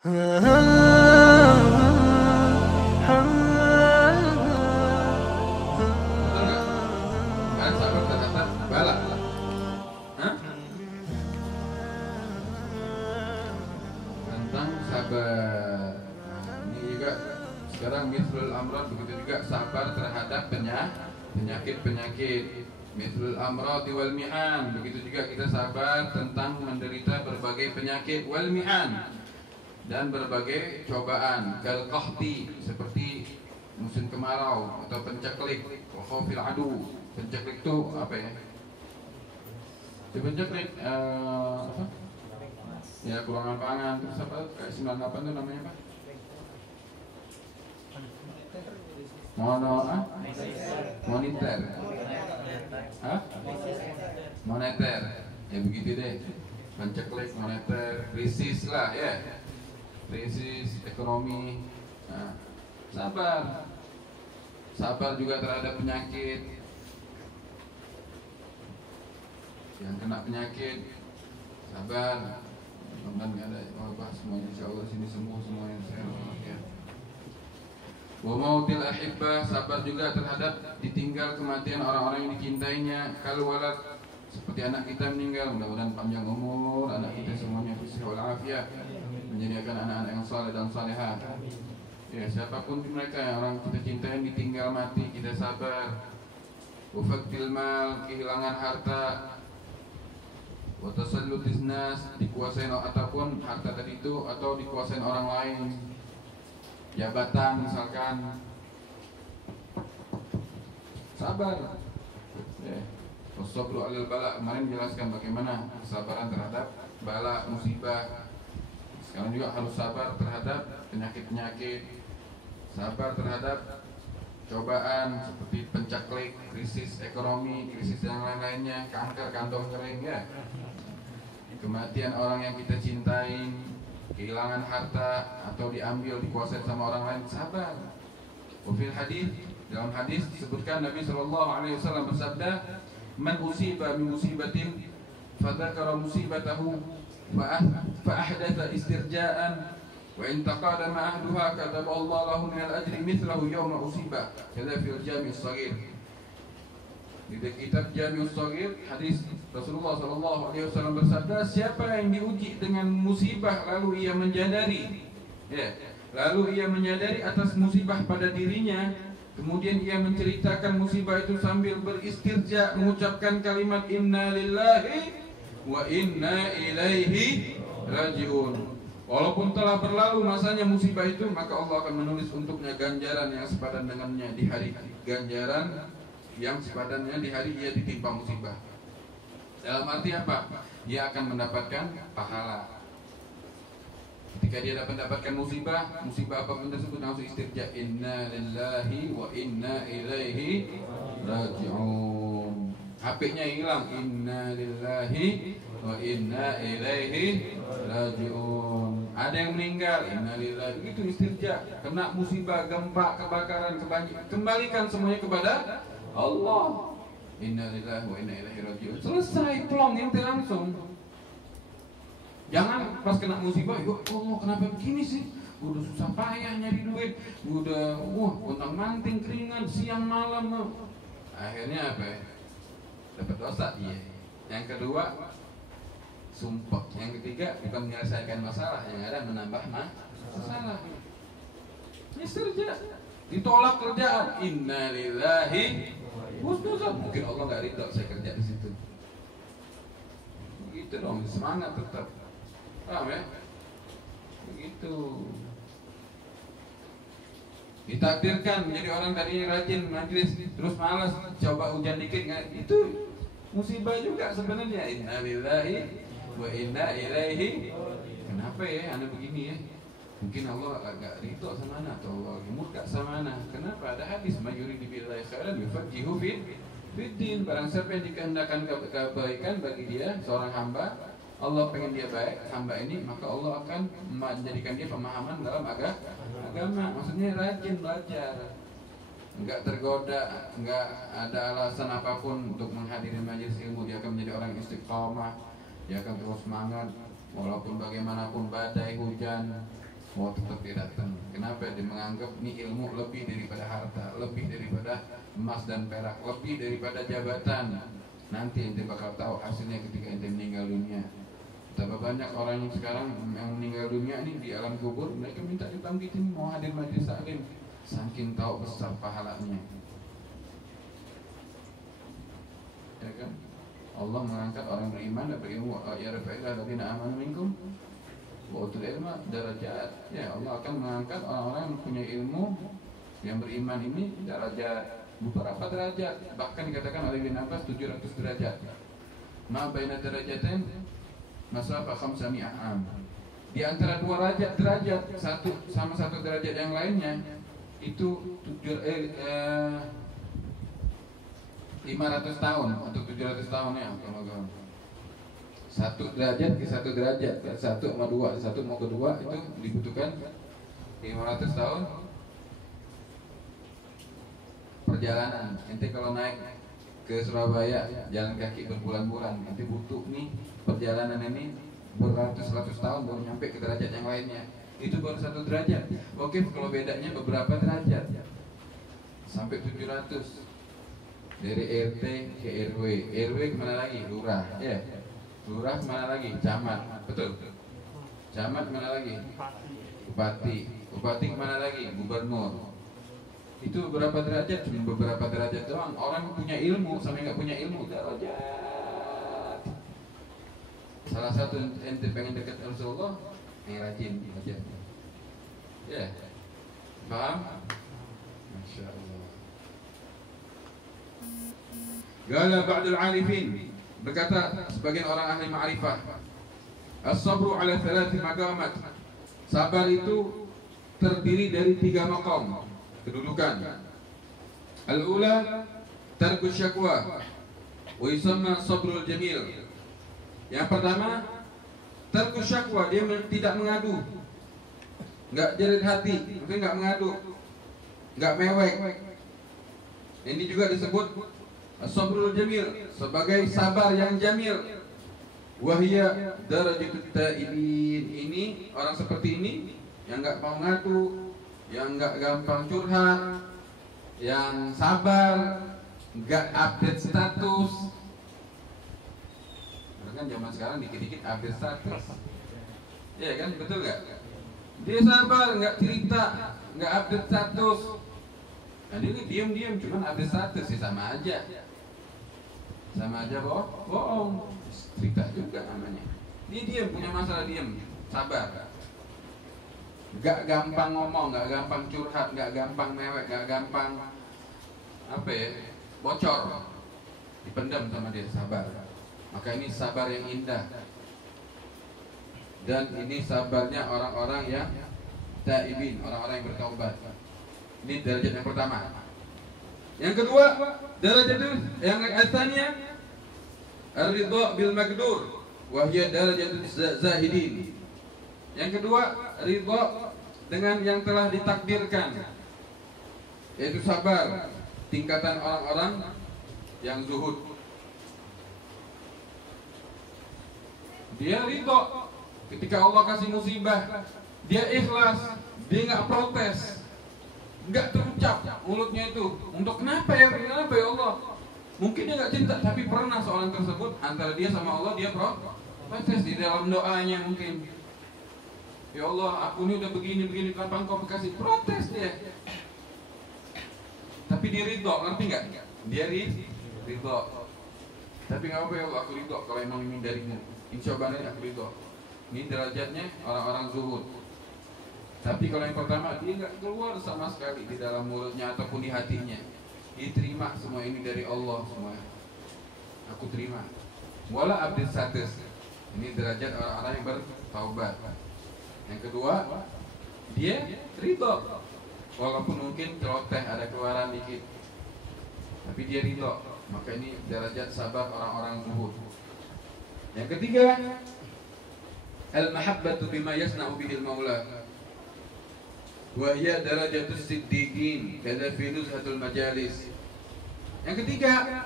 Kan sabar terhadap bala. Tentang sabar. Ini juga sekarang mithlul amrad, begitu juga sabar terhadap penyakit-penyakit. Mithlul amrad wal mi'an, begitu juga kita sabar tentang menderita berbagai penyakit wal mi'an dan berbagai cobaan. Kal qahti, seperti musim kemarau atau penceklik. Wa khawfil adu. Penceklik itu apa ya? Penceklik apa? Ya, kurangan pangan. Terus apa? Kayak 98 itu namanya apa? Moneter. Moneter. Ya begitu deh. Penceklik, moneter, krisis lah ya. Krisis ekonomi. Nah, sabar juga terhadap penyakit. Yang kena penyakit sabar. Mudah-mudahan nggak ada apa semuanya, insyaallah sini sembuh semuanya sehat ya. Wa mautil ahibbah, sabar juga terhadap ditinggal kematian orang-orang yang dicintainya. Kalau walad, seperti anak kita meninggal, mudah-mudahan panjang umur anak kita semuanya fisih wal afiyah, menjadikan anak-anak yang saleh dan salehah. Ya, siapapun mereka yang orang kita cintai ditinggal mati, kita sabar. Wa faqdil mal, kehilangan harta. Wa tasallutis nas, dikuasain ataupun harta tadi itu atau dikuasain orang lain. Jabatan misalkan, sabar. Wasabru alal bala, kemarin jelaskan bagaimana kesabaran terhadap bala musibah. Sekarang juga harus sabar terhadap penyakit-penyakit, sabar terhadap cobaan seperti pencaklik, krisis ekonomi, krisis yang lain-lainnya, kanker kantong kering ya, kematian orang yang kita cintai, kehilangan harta atau diambil, dikuasai sama orang lain, sabar. Wafil hadis, dalam hadis disebutkan Nabi SAW bersabda, man usiba min musibatin fadzakara musibatahu fa ahdatha istirja'an wa in taqadama ahduha kataba Allah lahu min al-ajri mithlahu yawma usiba, kadza fil jami' as-saghir. Di kitab Jami'us Shaghir, hadis Rasulullah SAW bersabda, siapa yang diuji dengan musibah lalu ia menyadari, lalu ia menyadari atas musibah pada dirinya, kemudian ia menceritakan musibah itu sambil beristirja, mengucapkan kalimat inna lillahi wa inna ilaihi raji'un. Walaupun telah berlalu masanya musibah itu, maka Allah akan menulis untuknya ganjaran yang sepadan dengannya di hari ganjaran yang sepadannya di hari ia ditimpa musibah. Dalam arti apa? Dia akan mendapatkan pahala. Ketika dia dapat mendapatkan musibah apapun tersebut, langsung istirja, inna lillahi wa inna ilaihi raji'un. HP-nya hilang, inna lillahi wa inna ilaihi raji'un. Ada yang meninggal, inna lillahi, begitu istirja. Kena musibah, gempa, kebakaran, kembalikan semuanya kepada Allah. Inna lillahi wa inna ilaihi raji'un. Selesai, plong, ente langsung. Jangan pas kena musibah, ya Allah kenapa begini sih? Udah susah payah nyari duit, udah untang manting keringan siang malam. Akhirnya apa ya? Dapat dosa dia. Yang kedua, sumpah. Yang ketiga, bukan menyelesaikan masalah, yang ada menambah masalah. Istirja, ditolak kerjaan, inna lillahi husnuzan, mungkin Allah nggak ridho saya kerja di situ. Begitu dong, semangat tetap, paham ya? Begitu. Ditakdirkan menjadi orang tadinya rajin majlis, terus malas, coba hujan dikit nggak, itu musibah juga sebenarnya. Inna lillahi wa inna ilaihi. Kenapa ya anda begini ya? Mungkin Allah agak ridho sama anak atau Allah murka sama anak. Kenapa? Ada hadis, mayuri billahi khairan yufaqihu fiddin. Barang siapa yang dikehendakkan kebaikan bagi dia, seorang hamba, Allah pengen dia baik, hamba ini, maka Allah akan menjadikan dia pemahaman dalam agama. Maksudnya rajin belajar, enggak tergoda, enggak ada alasan apapun untuk menghadiri majelis ilmu. Dia akan menjadi orang istiqamah, dia akan terus semangat walaupun bagaimanapun badai, hujan, Oh tetap dia datang. Kenapa? Dia menganggap ini ilmu lebih daripada harta, lebih daripada emas dan perak, lebih daripada jabatan. Nanti ente bakal tahu hasilnya ketika ente meninggal dunia. Betapa banyak orang yang sekarang yang meninggal dunia ini di alam kubur, mereka minta dibangkitin, mau hadir majlis taklim, saking tahu besar pahalanya. Ya kan? Allah mengangkat orang beriman dan berilmu. Ya rafa'illah alladziina aamanu minkum wa utul ilma darajat. Ya, Allah akan mengangkat orang-orang yang punya ilmu, yang beriman ini derajat, beberapa derajat. Bahkan dikatakan oleh Ibn Abbas 700 derajat. Ma baina darajatain masafah 500 am. Di antara dua derajat satu sama satu derajat yang lainnya itu 500 tahun atau 700 tahun ya kalau satu derajat ke satu derajat, satu sama dua, satu mau kedua itu dibutuhkan 500 tahun perjalanan. Ente kalau naik ke Surabaya jalan kaki berbulan-bulan, ente butuh nih perjalanan ini beratus-ratus tahun baru nyampe ke derajat yang lainnya. Itu baru satu derajat. Oke, kalau bedanya beberapa derajat sampai 700 dari RT ke RW, RW kemana lagi? Lurah, ya. Lurah kemana lagi? Camat, betul. Camat kemana lagi? Bupati. Bupati kemana lagi? Gubernur. Itu beberapa derajat, cuma beberapa derajat doang. Orang punya ilmu sama nggak punya ilmu derajat. Salah satu ente pengen dekat Rasulullah, yang rajin aja. Ya, paham? Masya Allah. Gala ba'dul arifin, berkata sebagian orang ahli ma'rifah, as-sabru ala thalathi maqamat. Sabar itu terdiri dari 3 maqam kedudukan. Al-ula tarku syakwa wa yusamma sabrul jamil. Yang pertama tarku syakwa, dia tidak mengadu, enggak jerit hati, maksudnya enggak mengadu, enggak mewek. Ini juga disebut as-sabrul jamil, sebagai sabar yang jamil. Wahia darajatut taibin. Ini orang seperti ini yang enggak mau ngadu, yang enggak gampang curhat, yang sabar, enggak update status. Kan zaman sekarang dikit-dikit update status. Iya kan, betul enggak? Dia sabar, enggak cerita, enggak update status. Nah ini diam-diam cuman update status sih, sama aja. Sama aja bohong. Cerita juga namanya. Dia diam, punya masalah diam, sabar. Gak gampang ngomong, gak gampang curhat, gak gampang mewek, gak gampang bocor. Dipendam sama dia, sabar. Maka ini sabar yang indah. Dan ini sabarnya orang-orang yang taibin, orang-orang yang bertaubat. Ini derajat yang pertama. Yang kedua, derajat itu yang asalnya ar-ridha bil maqdur wa hiya darajatuz zahidin. Yang kedua, ridha dengan yang telah ditakdirkan, yaitu sabar, tingkatan orang-orang yang zuhud. Dia ridha ketika Allah kasih musibah, dia ikhlas, dia nggak protes, nggak terucap mulutnya itu untuk kenapa ya Allah. Mungkin dia nggak cinta, tapi pernah seorang tersebut antara dia sama Allah dia protes di dalam doanya mungkin. Ya Allah, aku ini udah begini kenapa engkau kasih? Protes dia. Tapi dia ridho, ngerti nggak? Dia ridho. Tapi nggak apa ya Allah, aku ridho kalau emang ini darimu. Insya Allah aku ridho. Ini derajatnya orang-orang zuhud. Tapi kalau yang pertama, dia nggak keluar sama sekali di dalam mulutnya ataupun di hatinya. Dia terima semua ini dari Allah semua. Aku terima. Wala update status. Ini derajat orang-orang yang bertaubat. Yang kedua, dia ridho. Walaupun mungkin celoteh, ada keluaran dikit, tapi dia ridho. Maka ini derajat sabar orang-orang zuhud. Yang ketiga, al-mahabbatu bima yasna'u bihil maula wa hiya darajatus siddiqin kadza fi nuzhatul majalis. Yang ketiga,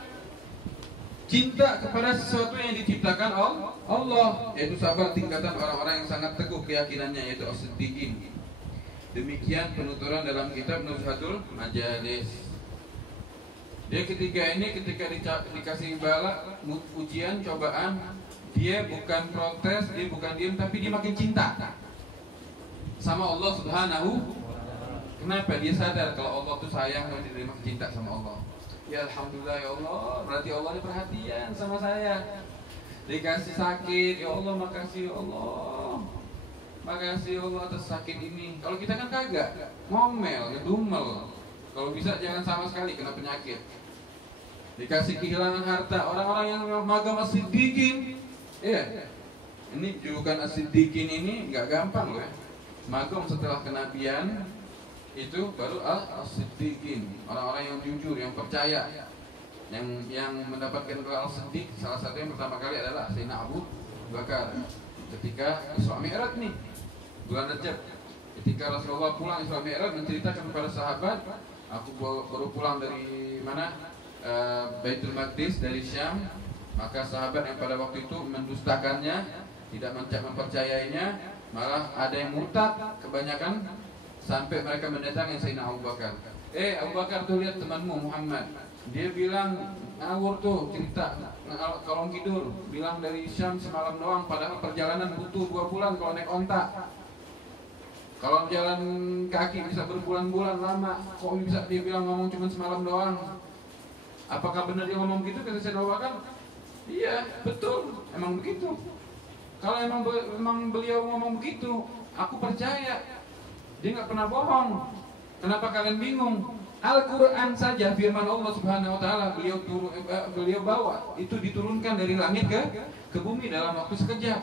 cinta kepada sesuatu yang diciptakan Allah, yaitu sabar tingkatan orang-orang yang sangat teguh keyakinannya, yaitu as-siddiqin. Demikian penuturan dalam kitab Nuzhatul Majalis. Dia ketika dikasih bala, ujian, cobaan, dia bukan protes, dia bukan diam, tapi dia makin cinta sama Allah Subhanahu. Kenapa? Dia sadar kalau Allah tuh sayang, kalau dia makin cinta sama Allah. Ya Alhamdulillah ya Allah, berarti Allah ini perhatian sama saya. Dikasih sakit, ya Allah makasih ya Allah, makasih ya Allah atas sakit ini. Kalau kita kan kagak, ngomel, ngedumel. Kalau bisa jangan sama sekali kena penyakit. Dikasih kehilangan harta, orang-orang yang magam as-siddiqin, ya, ini julukan as-siddiqin ini nggak gampang loh ya. Magam setelah kenabian itu baru as-siddiqin, orang-orang yang jujur, yang percaya, yang mendapatkan gelar as-siddiq. Salah satu yang pertama kali adalah Sayyidina Abu Bakar ketika Isra Mi'raj nih, bulan Rajab, ketika Rasulullah pulang Isra Mi'raj menceritakan kepada sahabat, aku baru pulang dari mana? Baitul Maqdis, dari Syam. Maka sahabat yang pada waktu itu mendustakannya, tidak mempercayainya, malah ada yang murtad kebanyakan, sampai mereka mendatangi Sayyidina Abu Bakar. Abu Bakar tuh lihat temanmu Muhammad, dia bilang ngawur tuh, cerita kolong tidur, bilang dari Syam semalam doang, padahal perjalanan butuh 2 bulan kalau naik onta. Kalau jalan kaki bisa berbulan-bulan lama, kok bisa dia bilang ngomong cuma semalam doang? Apakah benar dia ngomong begitu? Kata Sayyidina Abu Bakar, iya betul, emang begitu. Kalau emang beliau ngomong begitu, aku percaya. Dia nggak pernah bohong. Kenapa kalian bingung? Al-Quran saja firman Allah Subhanahu Wa Taala beliau bawa itu diturunkan dari langit ke bumi dalam waktu sekejap.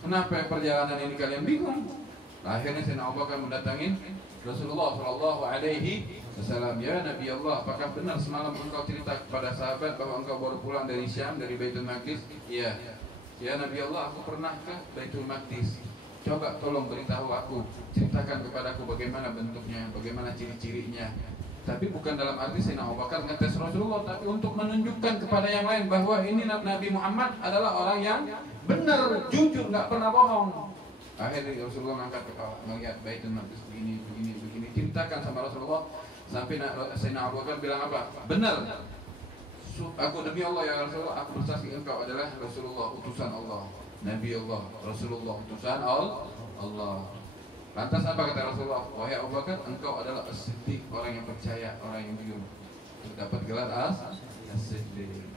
Kenapa perjalanan ini kalian bingung? Akhirnya Sayyidina Abu Bakar mendatangi Rasulullah Shallallahu Alaihi Wasallam. Ya Nabi Allah, apakah benar semalam engkau cerita kepada sahabat bahwa engkau baru pulang dari Syam, dari Baitul Maqdis? Iya. Ya Nabi Allah, aku pernah ke Baitul Maqdis. Coba tolong beritahu aku, ceritakan kepadaku bagaimana bentuknya, bagaimana ciri-cirinya. Tapi bukan dalam arti Sayyidina Abu Bakar ngetes Rasulullah, tapi untuk menunjukkan kepada yang lain bahwa ini Nabi Muhammad adalah orang yang benar, jujur, nggak pernah bohong. Akhirnya Rasulullah mengangkat kepala, melihat Baitul Maqdis begini, ceritakan sama Rasulullah. Sampai Sayyidina Abu Bakar bilang apa? Benar. Aku demi Allah ya Rasulullah, aku bersaksi engkau adalah Rasulullah, utusan Allah, Nabi Allah, Rasulullah, utusan Allah. Lantas apa kata Rasulullah? Wahai Abu Bakar, engkau adalah as-siddiq, orang yang percaya, orang yang jujur. Dapat gelar as-siddiq.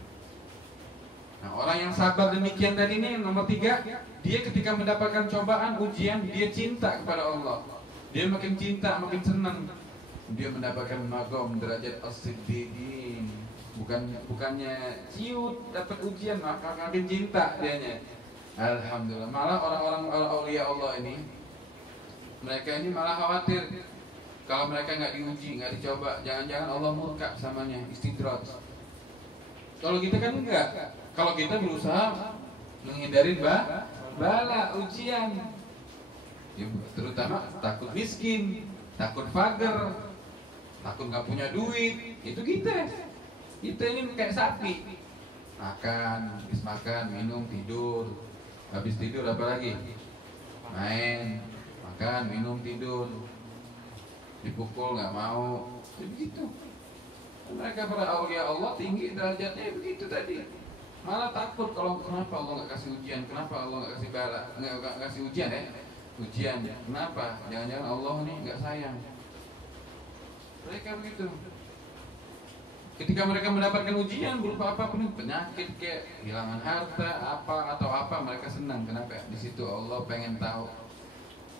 Nah, orang yang sabar demikian tadi ini nomor 3, dia ketika mendapatkan cobaan, ujian, dia cinta kepada Allah. Dia makin cinta, makin senang. Dia mendapatkan magom derajat as-siddiqin. Bukannya ciut dapat ujian, maka makin cinta dianya. Alhamdulillah. Malah orang-orang aulia Allah ini, mereka ini malah khawatir kalau mereka nggak diuji, nggak dicoba, jangan-jangan Allah murka samanya, istidraj. Kalau kita kan enggak. Kalau kita berusaha menghindari bala ujian, ya, terutama takut miskin, takut fakir, takut nggak punya duit. Itu kita ini kayak sapi, makan, habis makan, minum, tidur, habis tidur apa lagi? Main, makan, minum, tidur, dipukul nggak mau, ya begitu. Mereka para aulia Allah tinggi derajatnya begitu tadi. Malah takut kalau kenapa Allah nggak kasih ujian, kenapa Allah nggak kasih bala, nggak kasih ujian ya, ujian. Kenapa? Jangan-jangan Allah nih nggak sayang. Mereka begitu. Ketika mereka mendapatkan ujian berupa apapun, penyakit, kayak kehilangan harta, atau apa, mereka senang. Kenapa? Di situ Allah pengen tahu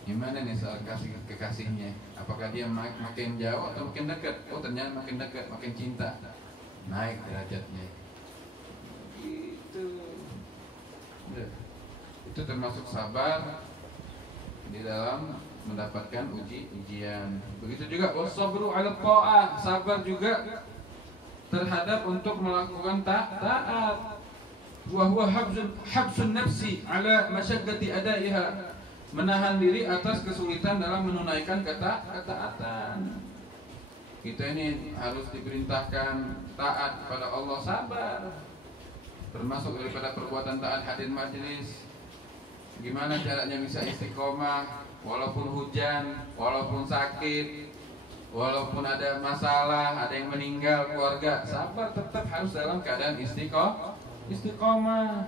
gimana nih soal kekasihnya. Apakah dia makin jauh atau makin dekat? Oh ternyata makin dekat, makin cinta, naik derajatnya. Itu termasuk sabar di dalam mendapatkan ujian. Begitu juga wasabru 'ala ta'ah, sabar juga terhadap untuk melakukan taat. Wa huwa habsun nafsi 'ala masyaqqati adaiha, menahan diri atas kesulitan dalam menunaikan ketaatan. Kita ini harus diperintahkan taat kepada Allah, sabar. Termasuk daripada perbuatan taat hadir majelis. Gimana caranya bisa istiqomah? walaupun hujan, walaupun sakit, walaupun ada masalah, ada yang meninggal keluarga, sabar tetap harus dalam keadaan istiqomah.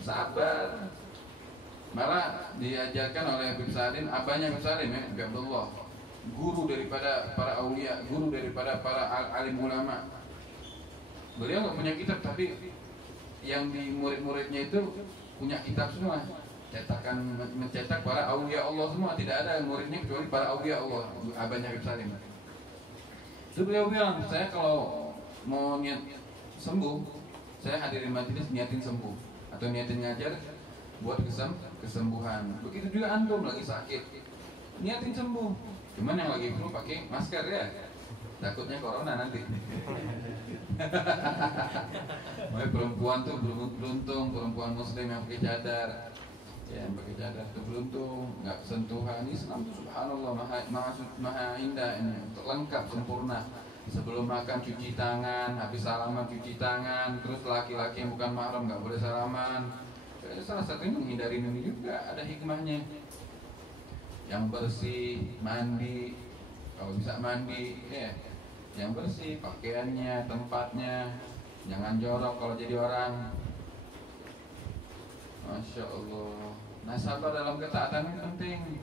Sabar. Malah diajarkan oleh Habib Salim, abahnya Habib Salim ya, Habib Abdullah, guru daripada para aulia, guru daripada para alim ulama. Beliau nggak punya kitab, tapi yang di murid-muridnya itu punya kitab semua, mencetak para aulia Allah semua. Tidak ada muridnya kecuali para aulia Allah. Abahnya Habib Salim itu beliau bilang, saya kalau mau niat sembuh, saya hadirin majelis niatin sembuh atau niatin ngajar buat kesembuhan. Begitu juga antum lagi sakit, niatin sembuh. Cuman yang lagi flu pakai masker ya, takutnya corona nanti. Perempuan tuh beruntung, perempuan muslim yang pakai cadar, ya, yang pakai cadar tuh beruntung, nggak sentuhan. Islam tuh subhanallah maha indah ini, lengkap sempurna. Sebelum makan cuci tangan, habis salaman cuci tangan, terus laki-laki yang bukan mahram nggak boleh salaman. Salah satunya menghindari ini juga ada hikmahnya. Yang bersih, mandi, kalau bisa mandi, ya, yang bersih, pakaiannya, tempatnya, jangan jorok kalau jadi orang. Masya Allah. Nah, sabar dalam ketaatan ini penting.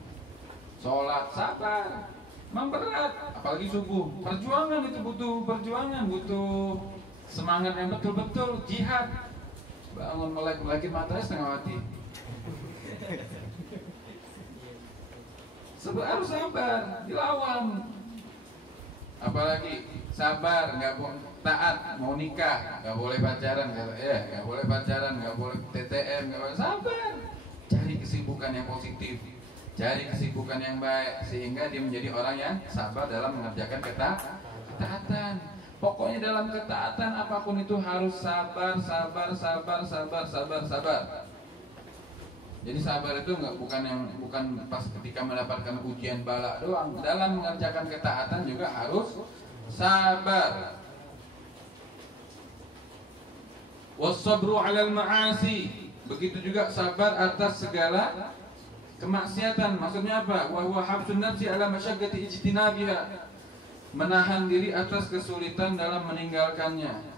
Sholat sabar, memang berat, apalagi subuh. Perjuangan itu butuh perjuangan, butuh semangat yang betul-betul jihad. Bangun melek-melekin matanya setengah mati. Harus sabar, dilawan. Apalagi sabar, nggak taat, mau nikah, nggak boleh pacaran, nggak boleh pacaran, nggak boleh TTM, nggak boleh. Sabar, cari kesibukan yang positif, cari kesibukan yang baik, sehingga dia menjadi orang yang sabar dalam mengerjakan ketaatan. Pokoknya dalam ketaatan apapun itu harus sabar. Jadi sabar itu bukan pas ketika mendapatkan ujian bala doang. Dalam mengerjakan ketaatan juga harus sabar. Wassabru 'alal ma'asi. Begitu juga sabar atas segala kemaksiatan. Maksudnya apa? Wa huwa habsun nafsi 'ala masyaqqati ijtinabiha. Menahan diri atas kesulitan dalam meninggalkannya,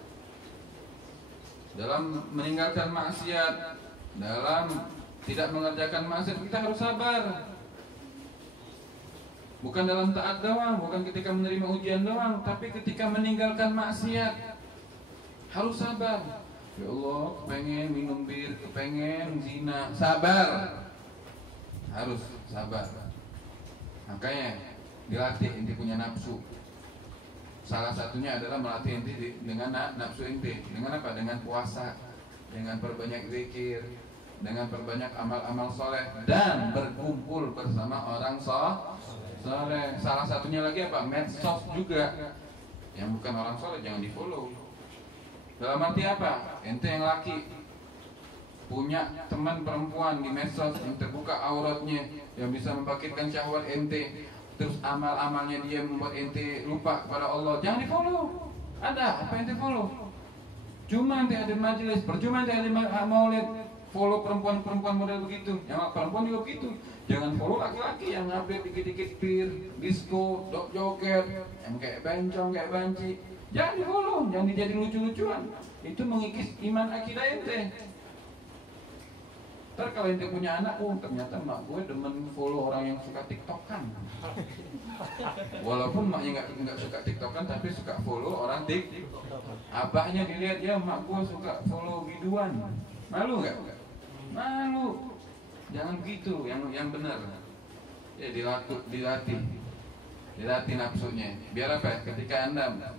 dalam meninggalkan maksiat, dalam tidak mengerjakan maksiat. Kita harus sabar. Bukan dalam taat doang, bukan ketika menerima ujian doang, tapi ketika meninggalkan maksiat harus sabar. Ya Allah, pengen minum bir, pengen zina, sabar. Harus sabar. Makanya dilatih inti punya nafsu. Salah satunya adalah melatih inti dengan nafsu inti. Dengan apa? Dengan puasa, dengan perbanyak zikir, dengan perbanyak amal-amal soleh, dan berkumpul bersama orang soleh. Salah satunya lagi apa? Medsos juga. Yang bukan orang soleh jangan di follow. Dalam arti apa? Ente yang laki punya teman perempuan di medsos yang terbuka auratnya, yang bisa membangkitkan syahwat ente, terus amal-amalnya dia membuat ente lupa kepada Allah, jangan di follow. Ada apa ente follow? Cuma ente ada majelis, percuma ente ada maulid, follow perempuan-perempuan model begitu. Yang perempuan juga begitu. Jangan follow laki-laki yang update dikit-dikit pir, disco, joget, yang kayak bencong, kayak banci. Jangan di follow, jangan dijadi lucu-lucuan. Itu mengikis iman akidah ente. Ntar kalau ente punya anak, ternyata mak gue demen follow orang yang suka tiktokan. Walaupun maknya nggak suka tiktokan, tapi suka follow orang abahnya dilihat, ya mak gue suka follow biduan. Malu nggak? Malu. Jangan begitu, yang benar. Ya dilatih nafsunya. Biar apa? Ketika anda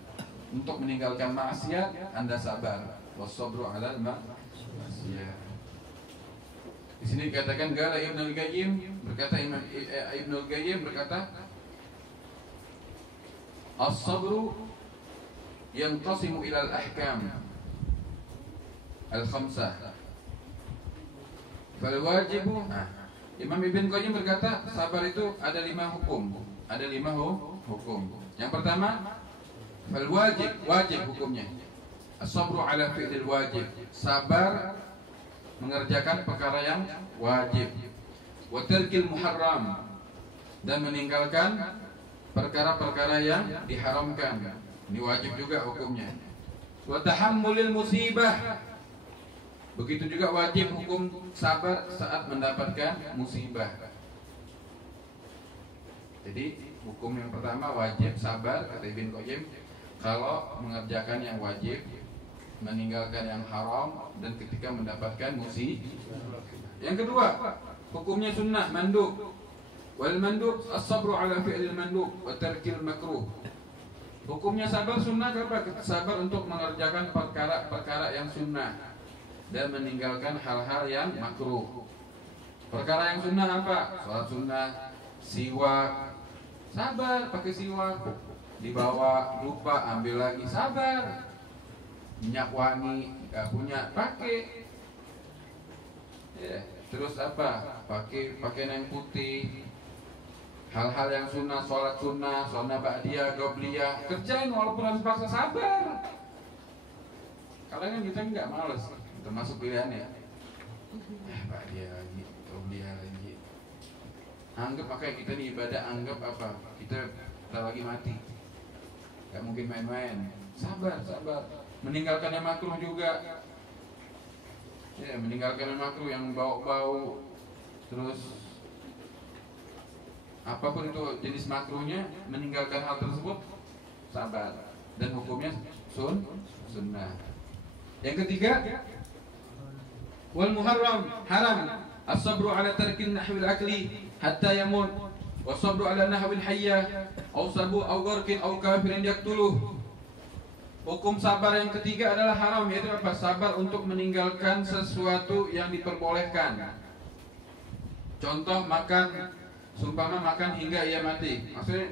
untuk meninggalkan maksiat, anda sabar. Wassabru 'alal ma'siyah. Di sini dikatakan Qala Ibnul Qayyim, berkata Ibnul Qayyim berkata, as-sabru yanqasimu ila al-ahkam al-khamsah. Fal wajibu, Imam Ibn Qayyim berkata, sabar itu ada 5 hukum. Ada 5 hukum. Yang pertama, fal wajib hukumnya. As-sabru ala fi'lil wajib. Sabar mengerjakan perkara yang wajib. wa tarkil muharram, dan meninggalkan perkara-perkara yang diharamkan. Ini wajib juga hukumnya. Wa tahammulil musibah, begitu juga wajib hukum sabar saat mendapatkan musibah. Jadi hukum yang pertama wajib sabar, kata Ibnu Qayyim, kalau mengerjakan yang wajib, meninggalkan yang haram, dan ketika mendapatkan musibah. Yang kedua, hukumnya sunnah, mandub. Wal mandub as-sabru ala fi'lil mandub wa tarkil makruh. Hukumnya sabar sunnah apa? Sabar untuk mengerjakan perkara-perkara yang sunnah dan meninggalkan hal-hal yang makruh. Perkara yang sunnah apa? Salat sunnah, siwak. Sabar pakai siwak. Dibawa lupa ambil lagi, sabar. Minyak wangi enggak punya, pakai. Ya, terus apa? Pakai pakaian yang putih. Hal-hal yang sunnah, sholat sunnah, sunnah ba'diyah, qobliyah, kerjain walaupun harus paksa, sabar. Kadang kan kita nggak males, termasuk pilihannya. Ba'diyah lagi, qobliyah lagi. Anggap pakai kita nih ibadah, anggap apa? Kita lagi mati, nggak mungkin main-main. Sabar, sabar. Meninggalkan yang makruh juga. Ya, meninggalkan yang makruh yang bau-bau, terus apapun itu jenis makruhnya, meninggalkan hal tersebut sabar, dan hukumnya sunnah. Yang ketiga, wal muharram, haram as-sabru ala tarkin nahwil akli hatta yamut, was sabru ala nahwil hayyah aw sabu aw gharqin aw kafirin yaqtuluh. Hukum sabar yang ketiga adalah haram, yaitu apa? Sabar untuk meninggalkan sesuatu yang diperbolehkan. Contoh makan, seumpama makan hingga ia mati. Maksudnya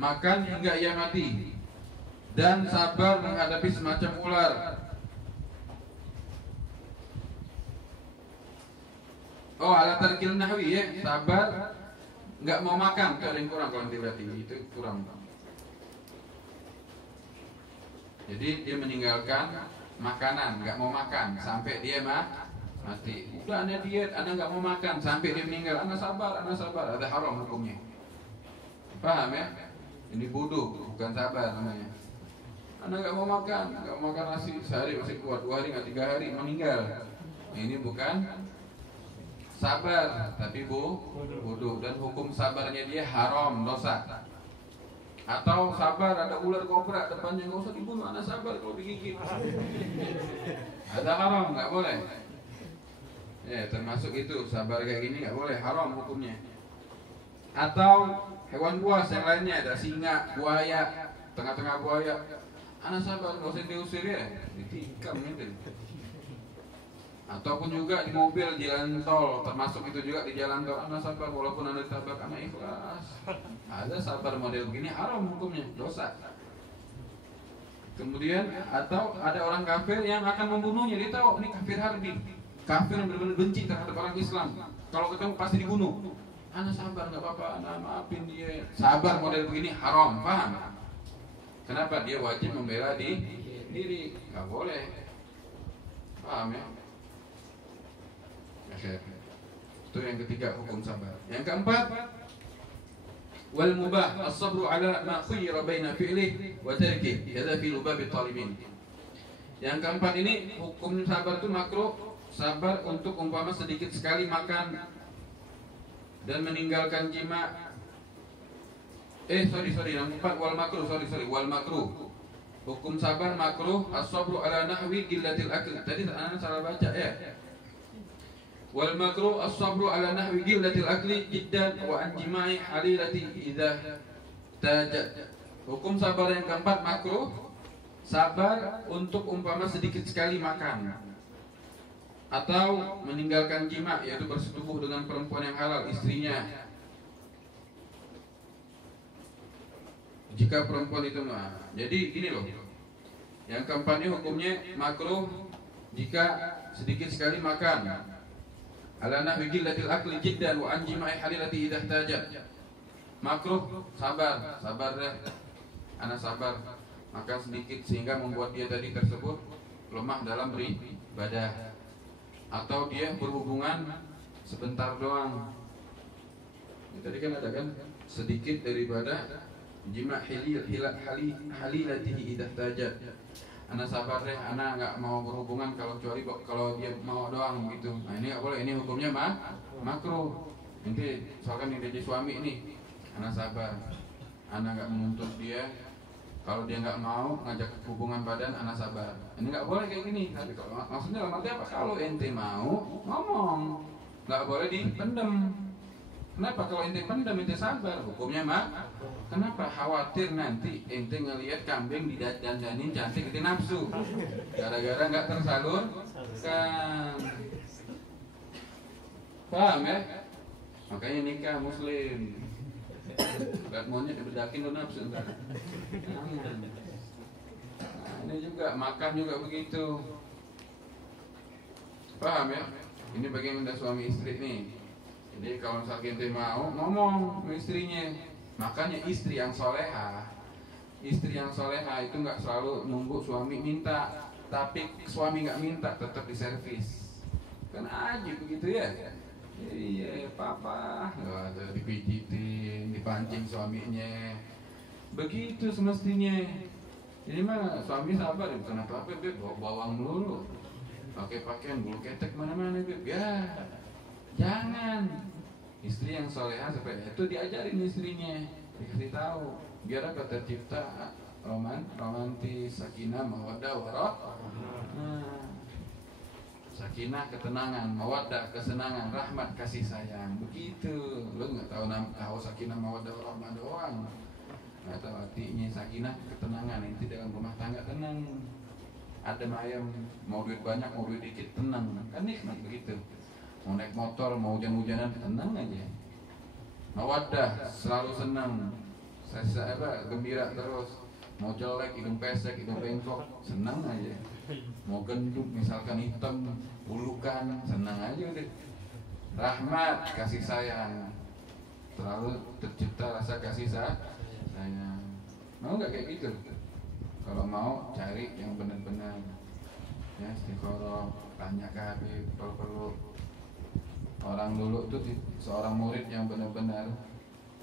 makan hingga ia mati, dan sabar menghadapi semacam ular. Oh, ala tarkil nahwi, ya, sabar nggak mau makan. Itu ada yang kurang kalau nanti berarti itu kurang. Jadi dia meninggalkan makanan, nggak mau makan sampai dia mati. Udah anak diet, anak nggak mau makan sampai dia meninggal. Anak sabar, ada haram hukumnya. Paham ya? Ini bodoh, bukan sabar namanya. Anak nggak mau makan nasi sehari masih kuat, 2 hari nggak 3 hari meninggal. Ini bukan sabar, tapi bodoh. Dan hukum sabarnya dia haram, dosa. Atau sabar ada ular kobra depannya, nggak usah dibunuh, anak sabar kalau digigit. Ada haram, nggak boleh. Ya, termasuk itu sabar kayak gini nggak boleh, haram hukumnya. Atau hewan buas yang lainnya, ada singa, buaya, tengah-tengah buaya, anak sabar nggak usah diusir ya, ditikam gitu. Ataupun juga di mobil jalan tol, termasuk itu juga di jalan tol, anak sabar walaupun anda ditabrak, anak ikhlas. Ada sabar model begini haram hukumnya, dosa. Kemudian atau ada orang kafir yang akan membunuhnya, dia tahu ini kafir harbi, kafir yang benar-benar benci terhadap orang Islam. Kalau ketemu pasti dibunuh. Anak sabar nggak apa-apa, anak maafin dia. Sabar model begini haram, paham? Kenapa? Dia wajib membela diri, nggak boleh. Paham ya? Itu yang ketiga hukum sabar. Yang keempat, wal mubah as-sabru ala ma khuyira baina fi'lihi wa tarkihi, hadza fi lubab talibin. Yang keempat ini hukum sabar itu makruh, sabar untuk umpama sedikit sekali makan dan meninggalkan jima. Yang keempat wal makruh, wal makruh. Hukum sabar makruh as-sabru ala nahwi qillatil akl. Tadi anak salah baca ya. Wal makruh as-sabru ala nahwi qillatil akli jiddan wa an jima'i halilati idza tajad. Hukum sabar yang keempat makruh, sabar untuk umpama sedikit sekali makan atau meninggalkan jima, yaitu bersetubuh dengan perempuan yang halal, istrinya. Jika perempuan itu jadi gini loh. Yang keempat ini hukumnya makruh jika sedikit sekali makan. Ala nahwi qillatil akli jiddan wa an jima'i halilati idza ihtajat. Makruh sabar deh. Anak sabar makan sedikit sehingga membuat dia tadi tersebut lemah dalam beribadah. atau dia berhubungan sebentar doang. Tadi kan ada kan sedikit daripada jima' halilatihi idah tajat. Ana sabar deh, ana nggak mau berhubungan kecuali kalau dia mau doang gitu. Nah ini nggak boleh, ini hukumnya makruh. Nanti misalkan ini jadi suami ini, ana sabar, ana nggak menuntut dia. Kalau dia nggak mau ngajak hubungan badan, ana sabar. Ini nggak boleh kayak gini. Tapi kalau maksudnya dalam arti apa? Kalau ente mau ngomong, nggak boleh dipendem. Kenapa? Kalau ente pendem, ente sabar, hukumnya kenapa? Khawatir nanti ente ngelihat kambing didandanin cantik, ente nafsu, gara-gara nggak tersalurkan. Paham ya? Makanya nikah muslim. Lihat monyet dibedakin tuh nafsu entar. Nah, ini juga makan juga begitu. Paham ya? Ini bagaimana suami istri nih. Jadi kalau misalnya ente mau ngomong sama istrinya. Makanya istri yang soleha itu nggak selalu nunggu suami minta, tapi suami nggak minta tetap diservis. Kan aja begitu ya. Iya papa, ada dipijitin, dipancing suaminya. Begitu semestinya. Jadi mah suami sabar, bukan apa-apa, beb, bawa bawang melulu, pakai pakaian bulu ketek mana-mana, beb. Ya, jangan. Istri yang soleha seperti itu diajarin istrinya, dikasih tahu, biar apa tercipta romantis, sakinah, mawaddah, warahmah. Sakinah ketenangan, mawaddah kesenangan, rahmat kasih sayang. Begitu. Lu nggak tahu sakinah, mawaddah, warahmah doang. Nggak tahu artinya sakinah ketenangan. Inti dalam rumah tangga tenang. Adem ayem, mau duit banyak, mau duit dikit tenang. Kan nikmat begitu. Mau naik motor, mau hujan-hujanan, tenang aja. Mawaddah, selalu senang. Saya gembira terus. Mau jelek, hidung pesek, hidung bengkok, senang aja. Mau gendut, misalkan hitam, bulukan, senang aja udah. Rahmat, kasih sayang. Terlalu tercipta rasa kasih sayang. Mau nggak kayak gitu? Kalau mau, cari yang benar-benar. Ya, istiqoroh, tanya ke Habib, perlu. Orang dulu itu seorang murid yang benar-benar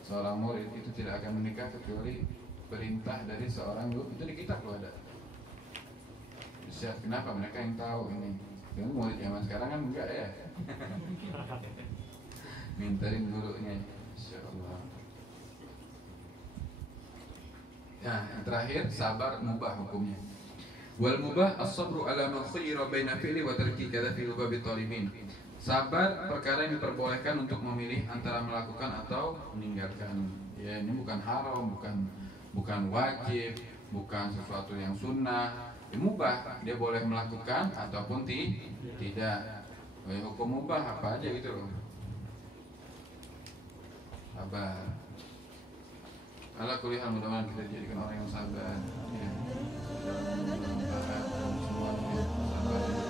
seorang murid itu tidak akan menikah kecuali perintah dari seorang guru. Itu di kitab loh ada. Bisa, kenapa mereka yang tahu ini? Yang murid zaman sekarang kan enggak ya. Mintarin gurunya, insyaallah. Nah, yang terakhir sabar mubah hukumnya. Wal mubah as-sabru ala ma khuyira baina fi'li wa tarki kadza fi lubabi talibin. Sabar perkara yang diperbolehkan untuk memilih antara melakukan atau meninggalkan. Ya, ini bukan haram, bukan wajib, bukan sesuatu yang sunnah. Ini mubah, dia boleh melakukan ataupun tidak. Hukum mubah apa aja gitu loh. Sabar. Ala kulli hal, mudah-mudahan kita dijadikan orang yang sabar. Ya. Dalam semuanya sabar.